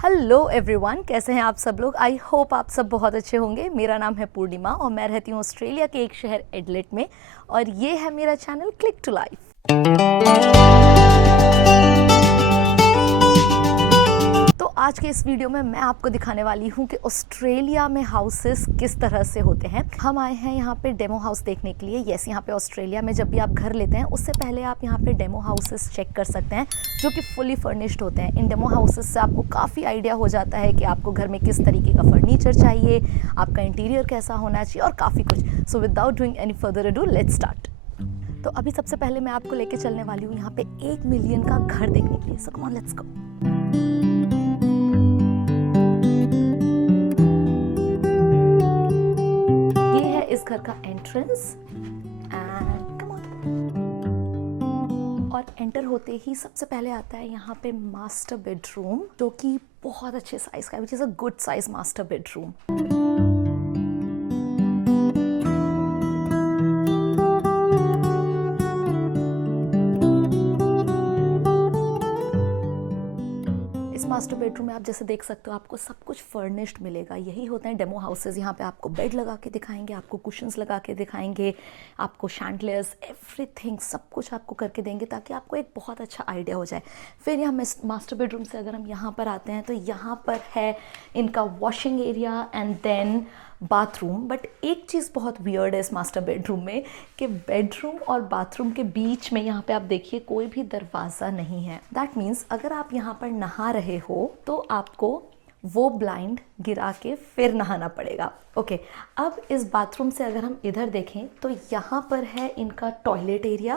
Hello everyone, कैसे हैं आप सब लोग। आई होप आप सब बहुत अच्छे होंगे। मेरा नाम है पूर्णिमा और मैं रहती हूँ ऑस्ट्रेलिया के एक शहर एडलेट में और ये है मेरा चैनल क्लिक टू लाइफ। तो आज के इस वीडियो में मैं आपको दिखाने वाली हूँ कि ऑस्ट्रेलिया में हाउसेस किस तरह से होते हैं। हम आए हैं यहाँ पे डेमो हाउस देखने के लिए। यस, यहाँ पे ऑस्ट्रेलिया में जब भी आप घर लेते हैं उससे पहले आप यहाँ पे डेमो हाउसेस चेक कर सकते हैं जो कि फुली फर्निश्ड होते हैं। इन डेमो हाउसेस से आपको काफ़ी आइडिया हो जाता है कि आपको घर में किस तरीके का फर्नीचर चाहिए, आपका इंटीरियर कैसा होना चाहिए और काफ़ी कुछ। So without doing any further ado, let's start. तो अभी सबसे पहले मैं आपको लेके चलने वाली हूँ यहाँ पे 1 मिलियन का घर देखने के लिए। सो कम ऑन, लेट्स गो। इस घर का एंट्रेंस एंड कम ऑन। और एंटर होते ही सबसे पहले आता है यहाँ पे मास्टर बेडरूम, जो कि बहुत अच्छे साइज का है, which is a good size master bedroom. Master bedroom में आप जैसे देख सकते हो आपको सब कुछ फर्निश्ड मिलेगा। यही होते हैं डेमो हाउसेज। यहाँ पे आपको बेड लगा के दिखाएंगे, आपको कुशन्स लगा के दिखाएंगे, आपको शैंडलियर्स, एवरीथिंग सब कुछ आपको करके देंगे ताकि आपको एक बहुत अच्छा आइडिया हो जाए। फिर यहाँ मास्टर बेडरूम से अगर हम यहाँ पर आते हैं तो यहाँ पर है इनका washing area and then bathroom. But एक चीज़ बहुत वियर्ड है इस मास्टर बेडरूम में कि बेडरूम और बाथरूम के बीच में यहाँ पे आप देखिए कोई भी दरवाज़ा नहीं है। दैट मीन्स अगर आप यहाँ पर नहा रहे हो तो आपको वो ब्लाइंड गिरा के फिर नहाना पड़ेगा। ओके, अब इस बाथरूम से अगर हम इधर देखें तो यहाँ पर है इनका टॉयलेट एरिया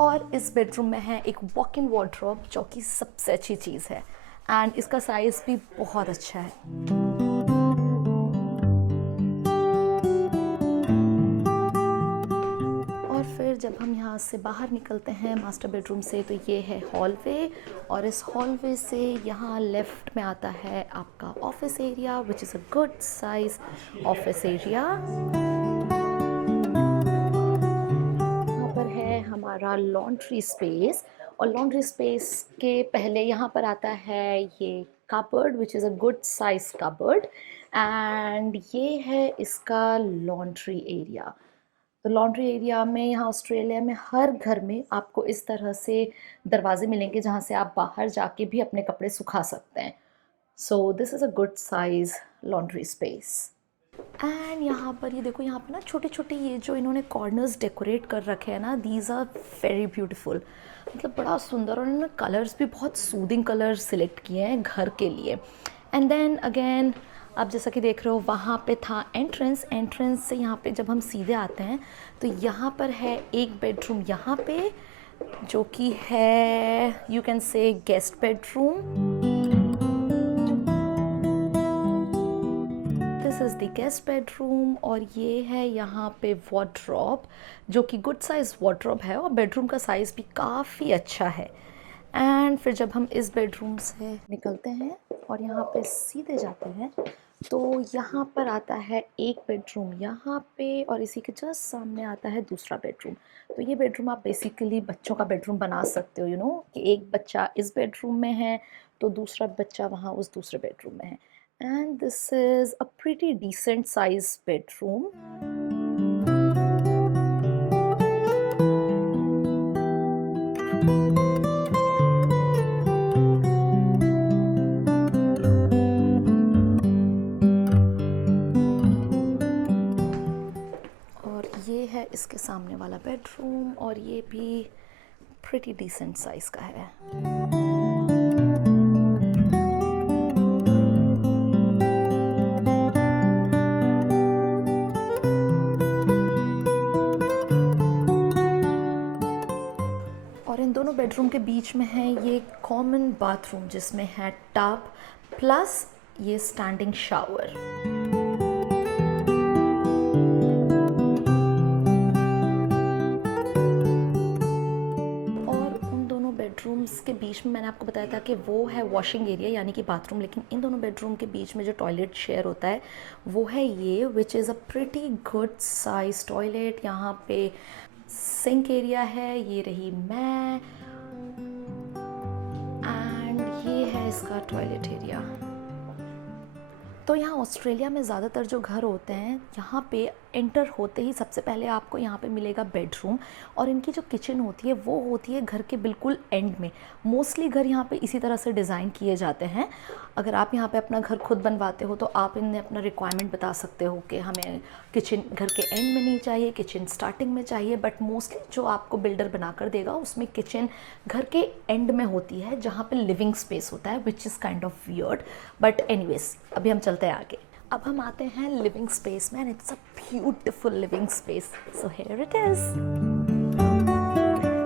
और इस बेडरूम में है एक वॉक इन वार्डरोब जो कि सबसे अच्छी चीज़ है एंड इसका साइज भी बहुत अच्छा है। और फिर जब हम यहाँ से बाहर निकलते हैं मास्टर बेडरूम से तो ये है हॉलवे और इस हॉलवे से यहाँ लेफ्ट में आता है आपका office area, which is a good size office area. यहाँ पर है हमारा लॉन्ड्री स्पेस और लॉन्ड्री स्पेस के पहले यहाँ पर आता है ये cupboard, which is a good size cupboard and ये है इसका लॉन्ड्री एरिया। तो लॉन्ड्री एरिया में यहाँ ऑस्ट्रेलिया में हर घर में आपको इस तरह से दरवाजे मिलेंगे जहाँ से आप बाहर जाके भी अपने कपड़े सुखा सकते हैं। So this is a good size laundry space. And यहाँ पर ये देखो, यहाँ पर ना छोटे छोटे ये जो इन्होंने कॉर्नर्स डेकोरेट कर रखे हैं ना, दीज आर वेरी ब्यूटीफुल। मतलब बड़ा सुंदर और इन्होंने कलर्स भी बहुत सूदिंग कलर सिलेक्ट किए हैं घर के लिए। एंड देन अगेन आप जैसा कि देख रहे हो वहाँ पे था एंट्रेंस। एंट्रेंस से यहाँ पे जब हम सीधे आते हैं तो यहाँ पर है एक बेडरूम यहाँ पे जो कि है you can say guest bedroom. This is the guest bedroom और ये है यहाँ पे वार्डरोब जो कि गुड साइज़ वार्डरोब है और बेडरूम का साइज़ भी काफ़ी अच्छा है। एंड फिर जब हम इस बेडरूम से निकलते हैं और यहाँ पे सीधे जाते हैं तो यहाँ पर आता है एक बेडरूम यहाँ पे और इसी के जस्ट सामने आता है दूसरा बेडरूम। तो ये बेडरूम आप बेसिकली बच्चों का बेडरूम बना सकते हो, कि एक बच्चा इस बेडरूम में है तो दूसरा बच्चा वहाँ उस दूसरे बेडरूम में है। And this is a pretty decent size bedroom. और ये है इसके सामने वाला बेडरूम और ये भी pretty decent size का है। दोनों बेडरूम के बीच में है ये कॉमन बाथरूम जिसमें है टब प्लस ये स्टैंडिंग शावर। और उन दोनों बेडरूम्स के बीच में मैंने आपको बताया था कि वो है वॉशिंग एरिया यानी कि बाथरूम, लेकिन इन दोनों बेडरूम के बीच में जो टॉयलेट शेयर होता है वो है ये, which is a pretty good size toilet. यहाँ पे सिंक एरिया है, ये रही मैं इसका टॉयलेट एरिया। तो यहाँ ऑस्ट्रेलिया में ज़्यादातर जो घर होते हैं, यहाँ पे एंटर होते ही सबसे पहले आपको यहाँ पे मिलेगा बेडरूम, और इनकी जो किचन होती है वो होती है घर के बिल्कुल एंड में। मोस्टली घर यहाँ पे इसी तरह से डिज़ाइन किए जाते हैं। अगर आप यहाँ पे अपना घर खुद बनवाते हो तो आप इन्हें अपना रिक्वायरमेंट बता सकते हो कि हमें किचन घर के एंड में नहीं चाहिए, किचन स्टार्टिंग में चाहिए, बट मोस्टली जो आपको बिल्डर बना कर देगा उसमें किचन घर के एंड में होती है, जहाँ पे लिविंग स्पेस होता है, which is kind of weird, but anyways अभी हम चलते हैं आगे। अब हम आते हैं लिविंग स्पेस में, and it's a beautiful living space. So here it is.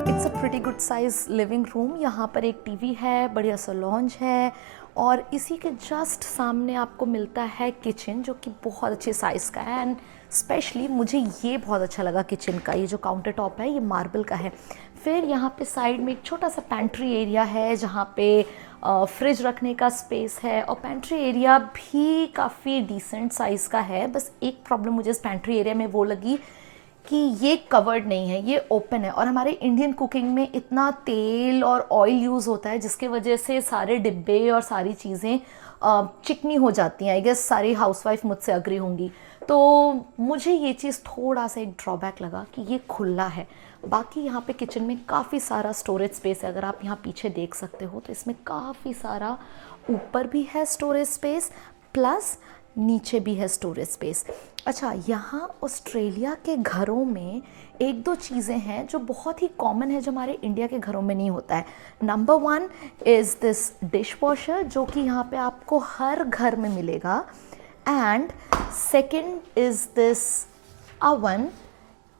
It's a pretty good size living room. यहाँ पर एक टीवी है, बढ़िया सा लॉन्ज है, और इसी के जस्ट सामने आपको मिलता है किचन, जो कि बहुत अच्छे साइज़ का है। एंड स्पेशली मुझे ये बहुत अच्छा लगा किचन का, ये जो काउंटर टॉप है ये मार्बल का है। फिर यहाँ पे साइड में एक छोटा सा पेंट्री एरिया है, जहाँ पे फ्रिज रखने का स्पेस है, और पेंट्री एरिया भी काफ़ी डिसेंट साइज़ का है। बस एक प्रॉब्लम मुझे इस पेंट्री एरिया में वो लगी कि ये कवर्ड नहीं है, ये ओपन है, और हमारे इंडियन कुकिंग में इतना तेल और ऑयल यूज़ होता है जिसके वजह से सारे डिब्बे और सारी चीज़ें चिकनी हो जाती हैं। आई गेस सारी हाउसवाइफ मुझसे अग्री होंगी। तो मुझे ये चीज़ थोड़ा सा एक ड्रॉबैक लगा कि ये खुला है। बाकी यहाँ पे किचन में काफ़ी सारा स्टोरेज स्पेस है। अगर आप यहाँ पीछे देख सकते हो तो इसमें काफ़ी सारा ऊपर भी है स्टोरेज स्पेस, प्लस नीचे भी है स्टोरेज स्पेस। अच्छा, यहाँ ऑस्ट्रेलिया के घरों में एक दो चीज़ें हैं जो बहुत ही कॉमन है, जो हमारे इंडिया के घरों में नहीं होता है। Number 1 is this dish washer, जो कि यहाँ पे आपको हर घर में मिलेगा, and second is this oven,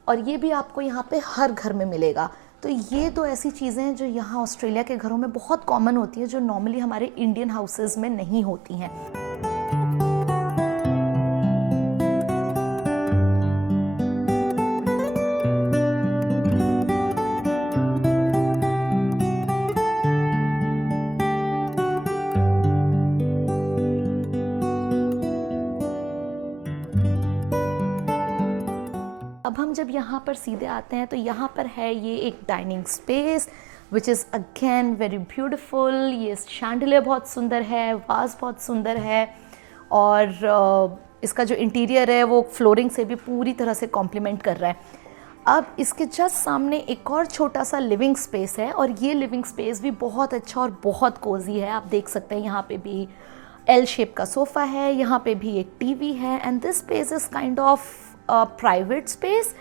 और ये भी आपको यहाँ पे हर घर में मिलेगा। तो ये दो ऐसी चीज़ें हैं जो यहाँ ऑस्ट्रेलिया के घरों में बहुत कॉमन होती है, जो नॉर्मली हमारे इंडियन हाउसेस में नहीं होती हैं। अब हम जब यहाँ पर सीधे आते हैं तो यहाँ पर है ये एक dining space, which is again very beautiful. ये शैंडलियर बहुत सुंदर है, वाज बहुत सुंदर है, और इसका जो इंटीरियर है वो फ्लोरिंग से भी पूरी तरह से कॉम्प्लीमेंट कर रहा है। अब इसके जस्ट सामने एक और छोटा सा लिविंग स्पेस है, और ये लिविंग स्पेस भी बहुत अच्छा और बहुत कोजी है। आप देख सकते हैं यहाँ पे भी एल शेप का सोफ़ा है, यहाँ पे भी एक टीवी है, and this space is kind of private space,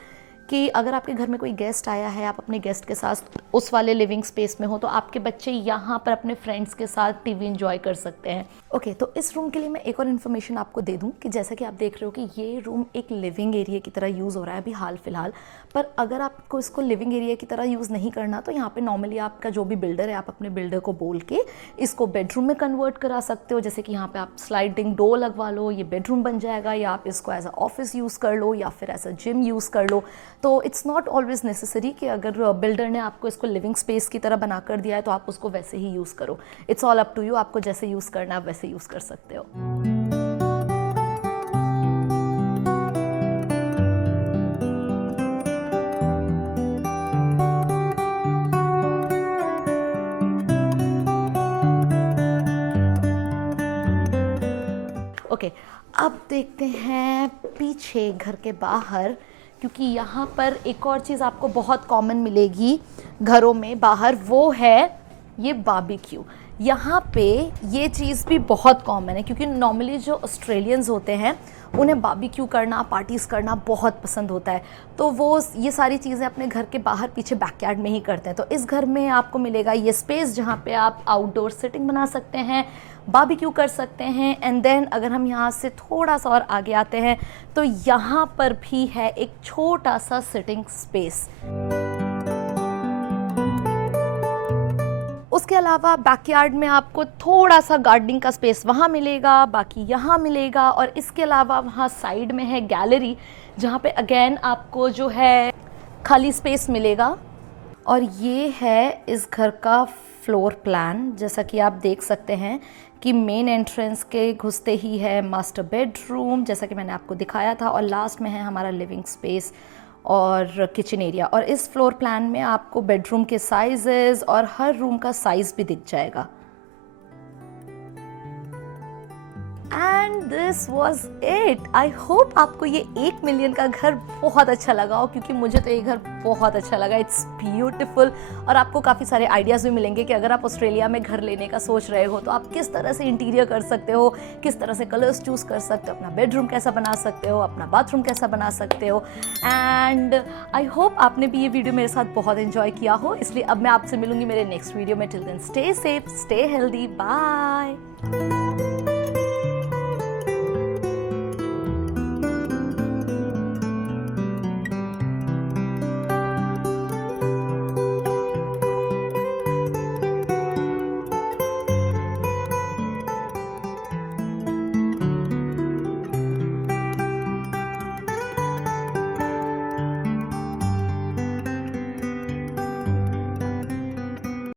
कि अगर आपके घर में कोई गेस्ट आया है, आप अपने गेस्ट के साथ उस वाले लिविंग स्पेस में हो, तो आपके बच्चे यहाँ पर अपने फ्रेंड्स के साथ टीवी एंजॉय कर सकते हैं। ओके, तो इस रूम के लिए मैं एक और इन्फॉर्मेशन आपको दे दूँ कि जैसा कि आप देख रहे हो कि ये रूम एक लिविंग एरिया की तरह यूज़ हो रहा है अभी हाल फिलहाल, पर अगर आपको इसको लिविंग एरिया की तरह यूज़ नहीं करना तो यहाँ पे नॉर्मली आपका जो भी बिल्डर है, आप अपने बिल्डर को बोल के इसको बेडरूम में कन्वर्ट करा सकते हो। जैसे कि यहाँ पे आप स्लाइडिंग डोर लगवा लो, ये बेडरूम बन जाएगा, या आप इसको एज अ ऑफिस यूज़ कर लो, या फिर एज अ जिम यूज़ कर लो। तो इट्स नॉट ऑलवेज नेसेसरी कि अगर बिल्डर ने आपको इसको लिविंग स्पेस की तरह बना कर दिया है तो आप उसको वैसे ही यूज़ करो। It's all up to you, आपको जैसे यूज़ करना है आप वैसे यूज़ कर सकते हो। ओके, अब देखते हैं पीछे घर के बाहर, क्योंकि यहाँ पर एक और चीज़ आपको बहुत कॉमन मिलेगी घरों में बाहर, वो है ये बारबेक्यू। यहाँ पे ये चीज़ भी बहुत कॉमन है, क्योंकि नॉर्मली जो ऑस्ट्रेलियंस होते हैं उन्हें बारबेक्यू करना, पार्टीज़ करना बहुत पसंद होता है, तो वो ये सारी चीज़ें अपने घर के बाहर पीछे बैकयार्ड में ही करते हैं। तो इस घर में आपको मिलेगा ये स्पेस, जहाँ पे आप आउटडोर सिटिंग बना सकते हैं, बारबेक्यू कर सकते हैं। एंड देन अगर हम यहाँ से थोड़ा सा और आगे आते हैं तो यहाँ पर भी है एक छोटा सा सिटिंग स्पेस। उसके अलावा बैकयार्ड में आपको थोड़ा सा गार्डनिंग का स्पेस वहाँ मिलेगा, बाकी यहाँ मिलेगा, और इसके अलावा वहाँ साइड में है गैलरी, जहाँ पे अगेन आपको जो है खाली स्पेस मिलेगा। और ये है इस घर का फ्लोर प्लान। जैसा कि आप देख सकते हैं कि मेन एंट्रेंस के घुसते ही है मास्टर बेडरूम, जैसा कि मैंने आपको दिखाया था, और लास्ट में है हमारा लिविंग स्पेस और किचन एरिया। और इस फ्लोर प्लान में आपको बेडरूम के साइजेस और हर रूम का साइज़ भी दिख जाएगा। And this was it. I hope आपको ये 1 मिलियन का घर बहुत अच्छा लगा हो, क्योंकि मुझे तो ये घर बहुत अच्छा लगा। It's beautiful. और आपको काफ़ी सारे आइडियाज़ भी मिलेंगे कि अगर आप ऑस्ट्रेलिया में घर लेने का सोच रहे हो तो आप किस तरह से इंटीरियर कर सकते हो, किस तरह से कलर्स चूज़ कर सकते हो, अपना बेडरूम कैसा बना सकते हो, अपना बाथरूम कैसा बना सकते हो। एंड आई होप आपने भी ये वीडियो मेरे साथ बहुत एंजॉय किया हो। इसलिए अब मैं आपसे मिलूंगी मेरे नेक्स्ट वीडियो में। Till then stay safe, stay healthy, bye.